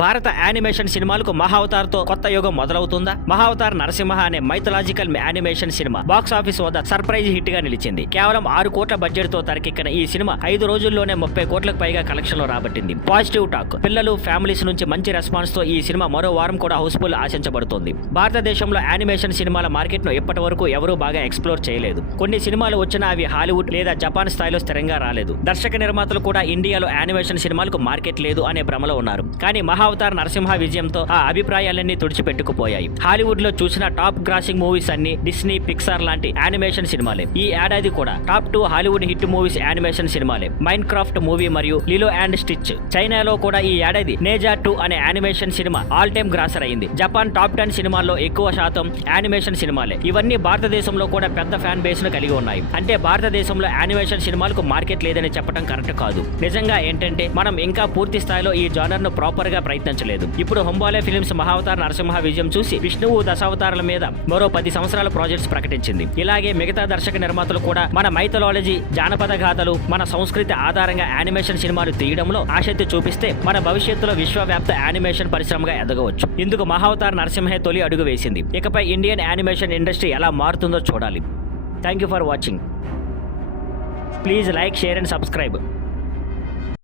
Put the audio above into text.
భారత యానిమేషన్ సినిమాలకు మహావతార్ తో కొత్త యుగం మొదలవుతుందా? మహావతార్ నరసింహ అనే mythological animation cinema box office వద్ద సర్ప్రైజ్ హిట్ గా నిలిచింది. కేవలం 6 కోట్ల బడ్జెట్ తో తెరకెక్కిన ఈ సినిమా 5 రోజుల్లోనే 30 కోట్లకు పైగా కలెక్షన్లు రాబట్టింది. పాజిటివ్ టాక్, పిల్లలు, ఫ్యామిలీస్ నుంచి మంచి రెస్పాన్స్ తో ఈ సినిమా మరో వారం కూడా హౌస్ఫుల్ ఆశించబడుతోంది. భారతదేశంలో యానిమేషన్ సినిమాల మార్కెట్ ను ఇప్పటి వరకు ఎవరూ బాగా ఎక్స్ప్లోర్ చేయలేదు. కొన్ని సినిమాలు వచ్చినా అవి హాలీవుడ్ లేదా జపాన్ స్థాయిలో స్థిరంగా రాలేదు. దర్శక నిర్మాతలు కూడా ఇండియాలో యానిమేషన్ సినిమాలకు మార్కెట్ లేదు అనే భ్రమలో ఉన్నారు. కానీ మహావతార్ నరసింహ విజయంతో ఆ అభిప్రాయాలన్నీ తుడిచిపెట్టుకుపోయాయి. హాలీవుడ్ లో చూసిన టాప్ గ్రాసింగ్ మూవీస్ అన్ని డిస్నీ, పిక్సార్ లాంటి యానిమేషన్ సినిమాలే. ఈ ఏడాది కూడా top 2 Hollywood hit movies animation సినిమాలే. మైన్ క్రాఫ్ట్ మూవీ మరియు లిలో అండ్ స్టిచ్. చైనాలో కూడా ఈ ఏడాది నేజా 2 అనే animation cinema all time grosser అయింది. జపాన్ టాప్ 10 సినిమాల్లో ఎక్కువ శాతం యానిమేషన్ సినిమాలే. ఇవన్నీ భారతదేశంలో కూడా పెద్ద ఫ్యాన్ బేస్ ను కలిగి ఉన్నాయి. అంటే భారతదేశంలో యానిమేషన్ సినిమాలకు మార్కెట్ లేదని చెప్పడం కరెక్ట్ కాదు. నిజంగా ఏంటంటే మనం ఇంకా పూర్తి స్థాయిలో ఈ జానర్ ను ప్రాపర్ గా ప్రయత్నించలేదు. ఇప్పుడు హొంబాలే ఫిల్మ్స్ మహావతార్ నరసింహ విజయం చూసి విష్ణువు దశావతారాల మీద మరో 10 సంవత్సరాల ప్రాజెక్ట్స్ ప్రకటించింది. ఇలాగే మిగతా దర్శక నిర్మాతలు కూడా మన మైథాలజీ, జానపద గాథలు, మన సంస్కృతి ఆధారంగా యానిమేషన్ సినిమాలు తీయడంలో ఆసక్తి చూపిస్తే మన భవిష్యత్తులో విశ్వవ్యాప్త యానిమేషన్ పరిశ్రమగా ఎదగవచ్చు. ఇందుకు మహావతార్ నరసింహే తొలి అడుగు వేసింది. ఇకపై ఇండియన్ యానిమేషన్ ఇండస్ట్రీ ఎలా మారుతుందో చూడాలి. Thank you for watching. Please like, share and subscribe.